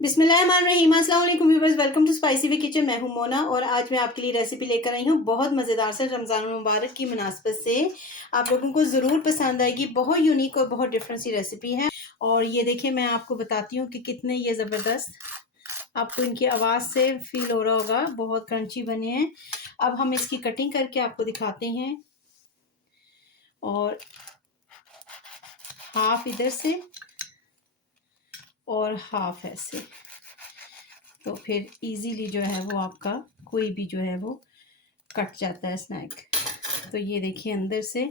बिस्मिल्लाहिर्रहमानिर्रहीम, अस्सलाम वालेकुम viewers, welcome to spicy way kitchen. मैं हूं मोना और आज मैं आपके लिए रेसिपी लेकर आई हूं बहुत मज़ेदार से रमज़ान मुबारक की मुनासबत से। आप लोगों को ज़रूर पसंद आएगी। बहुत यूनिक और बहुत डिफरेंट सी रेसिपी है। और ये देखिए, मैं आपको बताती हूँ कि कितने ये ज़बरदस्त, आपको इनकी आवाज़ से फील हो रहा होगा, बहुत क्रंची बने हैं। अब हम इसकी कटिंग करके आपको दिखाते हैं। और हाफ इधर से और हाफ ऐसे, तो फिर इजीली जो है वो आपका कोई भी जो है वो कट जाता है स्नैक। तो ये देखिए, अंदर से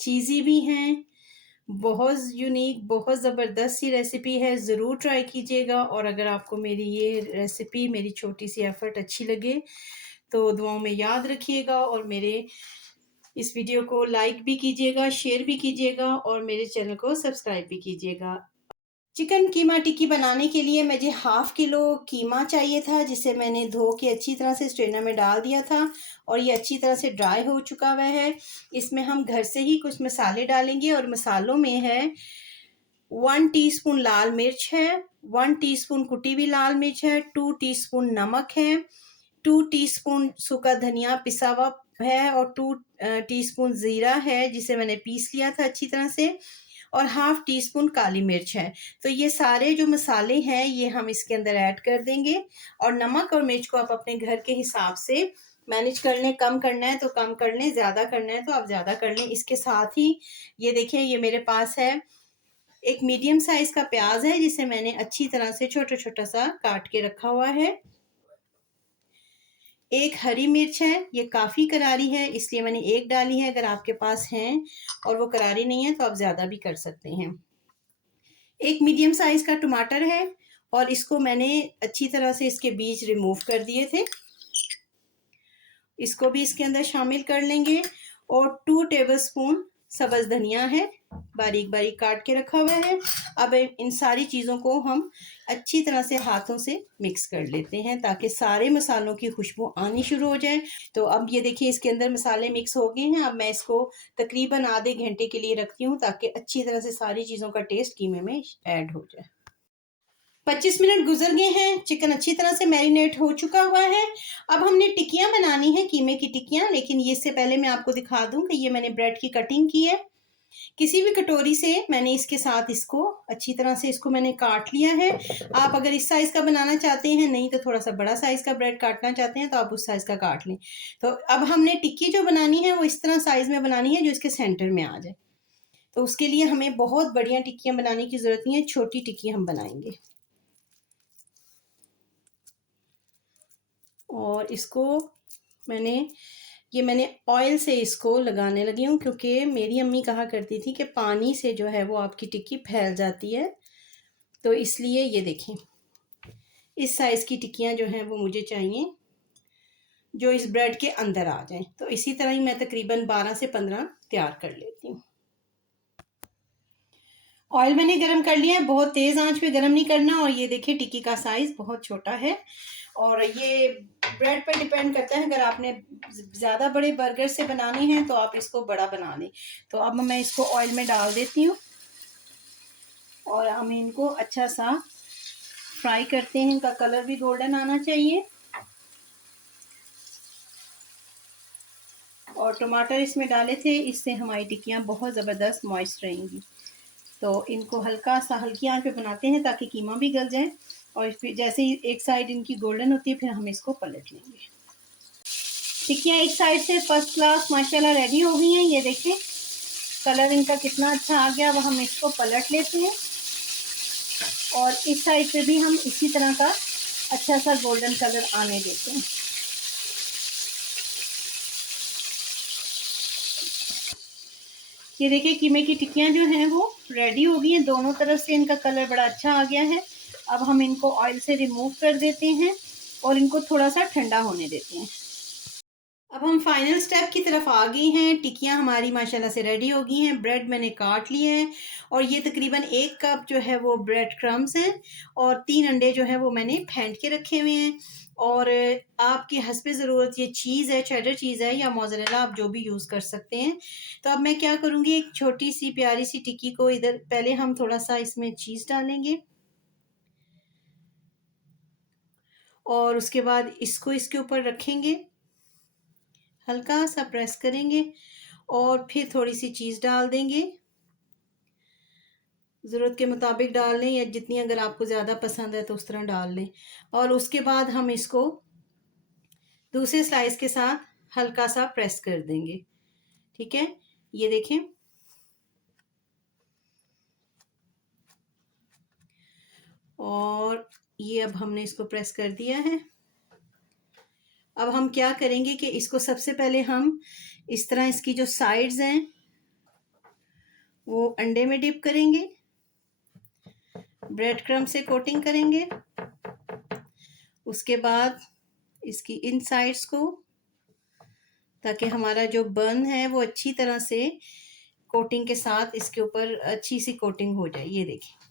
चीज़ी भी हैं। बहुत यूनिक, बहुत ज़बरदस्त सी रेसिपी है, ज़रूर ट्राई कीजिएगा। और अगर आपको मेरी ये रेसिपी, मेरी छोटी सी एफ़र्ट अच्छी लगे तो दुआओं में याद रखिएगा और मेरे इस वीडियो को लाइक भी कीजिएगा, शेयर भी कीजिएगा और मेरे चैनल को सब्सक्राइब भी कीजिएगा। चिकन कीमा टिक्की बनाने के लिए मुझे हाफ़ किलो कीमा चाहिए था, जिसे मैंने धो के अच्छी तरह से स्ट्रेनर में डाल दिया था और ये अच्छी तरह से ड्राई हो चुका हुआ है। इसमें हम घर से ही कुछ मसाले डालेंगे और मसालों में है 1 टीस्पून लाल मिर्च है, 1 टीस्पून कुटी हुई लाल मिर्च है, 2 टीस्पून नमक है, 2 टीस्पून सूखा धनिया पिसा हुआ है और 2 टीस्पून ज़ीरा है जिसे मैंने पीस लिया था अच्छी तरह से, और हाफ टी स्पून काली मिर्च है। तो ये सारे जो मसाले हैं ये हम इसके अंदर ऐड कर देंगे। और नमक और मिर्च को आप अपने घर के हिसाब से मैनेज कर लें। कम करना है तो कम कर लें, ज़्यादा करना है तो आप ज़्यादा कर लें। इसके साथ ही ये देखिए, ये मेरे पास है एक मीडियम साइज़ का प्याज है जिसे मैंने अच्छी तरह से छोटा छोटा सा काट के रखा हुआ है। एक हरी मिर्च है, ये काफ़ी करारी है इसलिए मैंने एक डाली है। अगर आपके पास हैं और वो करारी नहीं है तो आप ज़्यादा भी कर सकते हैं। एक मीडियम साइज़ का टमाटर है और इसको मैंने अच्छी तरह से इसके बीज रिमूव कर दिए थे। इसको भी इसके अंदर शामिल कर लेंगे। और 2 टेबलस्पून सब्ज़ धनिया है, बारीक बारीक काट के रखा हुआ है। अब इन सारी चीज़ों को हम अच्छी तरह से हाथों से मिक्स कर लेते हैं ताकि सारे मसालों की खुशबू आनी शुरू हो जाए। तो अब ये देखिए, इसके अंदर मसाले मिक्स हो गए हैं। अब मैं इसको तकरीबन आधे घंटे के लिए रखती हूँ ताकि अच्छी तरह से सारी चीज़ों का टेस्ट कीमे में ऐड हो जाए। 25 मिनट गुजर गए हैं, चिकन अच्छी तरह से मैरिनेट हो चुका हुआ है। अब हमने टिक्कियाँ बनानी है, कीमे की टिक्कियाँ। लेकिन ये इससे पहले मैं आपको दिखा दूँ कि ये मैंने ब्रेड की कटिंग की है। किसी भी कटोरी से मैंने इसके साथ इसको अच्छी तरह से इसको मैंने काट लिया है। आप अगर इस साइज़ का बनाना चाहते हैं, नहीं तो थोड़ा सा बड़ा साइज़ का ब्रेड काटना चाहते हैं तो आप उस साइज़ का काट लें। तो अब हमने टिक्की जो बनानी है वो इस तरह साइज़ में बनानी है जो इसके सेंटर में आ जाए। तो उसके लिए हमें बहुत बढ़िया टिक्कियाँ बनाने की ज़रूरत नहीं है, छोटी टिक्की हम बनाएंगे। और इसको मैंने मैंने ऑयल से इसको लगाने लगी हूँ क्योंकि मेरी अम्मी कहा करती थी कि पानी से जो है वो आपकी टिक्की फैल जाती है। तो इसलिए ये देखें, इस साइज़ की टिक्कियाँ जो हैं वो मुझे चाहिए जो इस ब्रेड के अंदर आ जाएं। तो इसी तरह ही मैं तकरीबन 12 से 15 तैयार कर लेती हूँ। ऑयल मैंने गरम कर लिया है, बहुत तेज़ आंच पे गरम नहीं करना। और ये देखिए, टिक्की का साइज़ बहुत छोटा है और ये ब्रेड पर डिपेंड करता है। अगर आपने ज़्यादा बड़े बर्गर से बनाने हैं तो आप इसको बड़ा बना लें। तो अब मैं इसको ऑयल में डाल देती हूँ और हम इनको अच्छा सा फ्राई करते हैं। इनका कलर भी गोल्डन आना चाहिए। और टमाटर इसमें डाले थे, इससे हमारी टिक्कियाँ बहुत ज़बरदस्त मॉइस्ट रहेंगी। तो इनको हल्का सा हल्की आंच पे बनाते हैं ताकि कीमा भी गल जाए। और फिर जैसे ही एक साइड इनकी गोल्डन होती है फिर हम इसको पलट लेंगे। टिक्कियाँ एक साइड से फर्स्ट क्लास माशाल्लाह रेडी हो गई हैं। ये देखें, कलर इनका कितना अच्छा आ गया। अब हम इसको पलट लेते हैं और इस साइड पे भी हम इसी तरह का अच्छा सा गोल्डन कलर आने देते हैं। ये देखिए, कीमे की टिक्कियाँ जो हैं वो रेडी हो गई हैं। दोनों तरफ से इनका कलर बड़ा अच्छा आ गया है। अब हम इनको ऑयल से रिमूव कर देते हैं और इनको थोड़ा सा ठंडा होने देते हैं। अब हम फाइनल स्टेप की तरफ आ गए हैं। टिक्कियाँ हमारी माशाल्लाह से रेडी हो गई हैं। ब्रेड मैंने काट लिए हैं और ये तकरीबन 1 कप जो है वो ब्रेड क्रम्स हैं और 3 अंडे जो है वो मैंने फेंट के रखे हुए हैं। और आपकी हस्बे ज़रूरत ये चीज़ है, चेडर चीज़ है या मोज़रेला, आप जो भी यूज़ कर सकते हैं। तो अब मैं क्या करूँगी, एक छोटी-सी प्यारी-सी टिक्की को इधर पहले हम थोड़ा-सा इसमें चीज़ डालेंगे और उसके बाद इसको इसके ऊपर रखेंगे, हल्का सा प्रेस करेंगे और फिर थोड़ी-सी चीज़ डाल देंगे। ज़रूरत के मुताबिक डाल लें या जितनी अगर आपको ज़्यादा पसंद है तो उस तरह डाल लें। और उसके बाद हम इसको दूसरे स्लाइस के साथ हल्का सा प्रेस कर देंगे। ठीक है? ये देखें। और ये अब हमने इसको प्रेस कर दिया है। अब हम क्या करेंगे कि इसको सबसे पहले हम इस तरह इसकी जो साइड्स हैं वो अंडे में डिप करेंगे, ब्रेड क्रम्ब से कोटिंग करेंगे। उसके बाद इसकी इन साइड्स को, ताकि हमारा जो बन है वो अच्छी तरह से कोटिंग के साथ इसके ऊपर अच्छी सी कोटिंग हो जाए। ये देखिए।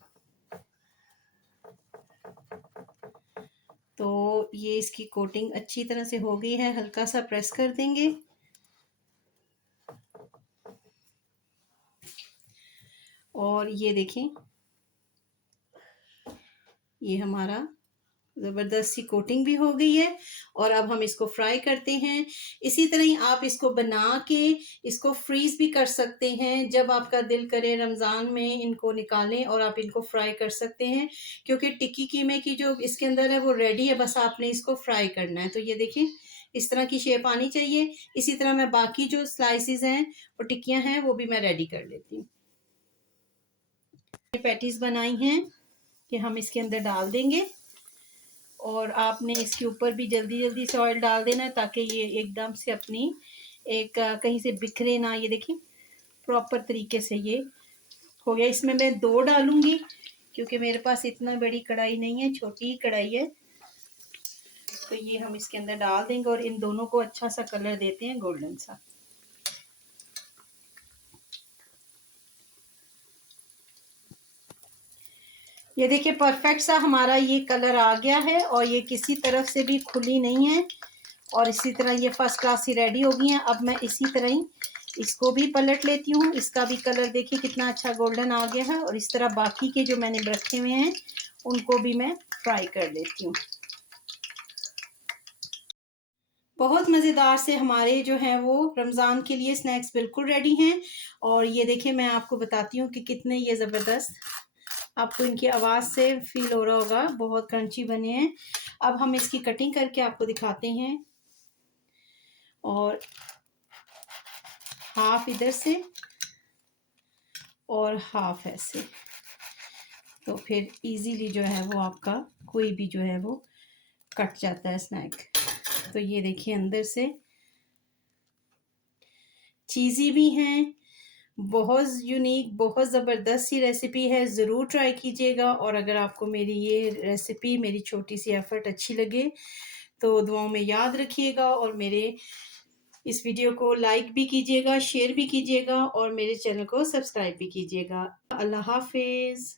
तो ये इसकी कोटिंग अच्छी तरह से हो गई है। हल्का सा प्रेस कर देंगे और ये देखें, ये हमारा ज़बरदस्त सी कोटिंग भी हो गई है। और अब हम इसको फ्राई करते हैं। इसी तरह ही आप इसको बना के इसको फ्रीज़ भी कर सकते हैं। जब आपका दिल करे रमज़ान में इनको निकालें और आप इनको फ्राई कर सकते हैं, क्योंकि टिक्की कीमे की जो इसके अंदर है वो रेडी है, बस आपने इसको फ्राई करना है। तो ये देखें, इस तरह की शेप आनी चाहिए। इसी तरह मैं बाकी जो स्लाइसेस हैं और टिक्कियाँ हैं वो भी मैं रेडी कर लेती हूँ। पैटीज़ बनाई हैं कि हम इसके अंदर डाल देंगे और आपने इसके ऊपर भी जल्दी-जल्दी से ऑयल डाल देना है ताकि ये एकदम से अपनी एक कहीं से बिखरे ना। ये देखिए प्रॉपर तरीके से ये हो गया। इसमें मैं 2 डालूँगी क्योंकि मेरे पास इतना बड़ी कढ़ाई नहीं है, छोटी ही कढ़ाई है। तो ये हम इसके अंदर डाल देंगे और इन दोनों को अच्छा सा कलर देते हैं, गोल्डन सा। ये देखिए परफेक्ट सा हमारा ये कलर आ गया है और ये किसी तरफ से भी खुली नहीं है और इसी तरह ये फर्स्ट क्लास ही रेडी हो गई हैं। अब मैं इसी तरह ही इसको भी पलट लेती हूँ। इसका भी कलर देखिए कितना अच्छा गोल्डन आ गया है और इस तरह बाकी के जो मैंने रखे हुए हैं उनको भी मैं फ्राई कर लेती हूँ। बहुत मज़ेदार से हमारे जो हैं वो रमज़ान के लिए स्नैक्स बिल्कुल रेडी हैं। और ये देखिए मैं आपको बताती हूँ कि कितने ये ज़बरदस्त, आपको इनकी आवाज़ से फ़ील हो रहा होगा, बहुत क्रंची बने हैं। अब हम इसकी कटिंग करके आपको दिखाते हैं और हाफ इधर से और हाफ ऐसे, तो फिर इजीली जो है वो आपका कोई भी जो है वो कट जाता है स्नैक। तो ये देखिए अंदर से चीज़ी भी हैं, बहुत यूनिक, बहुत ज़बरदस्त सी रेसिपी है। ज़रूर ट्राई कीजिएगा और अगर आपको मेरी ये रेसिपी, मेरी छोटी सी एफ़र्ट अच्छी लगे तो दुआओं में याद रखिएगा और मेरे इस वीडियो को लाइक भी कीजिएगा, शेयर भी कीजिएगा और मेरे चैनल को सब्सक्राइब भी कीजिएगा। अल्लाह हाफ़िज़।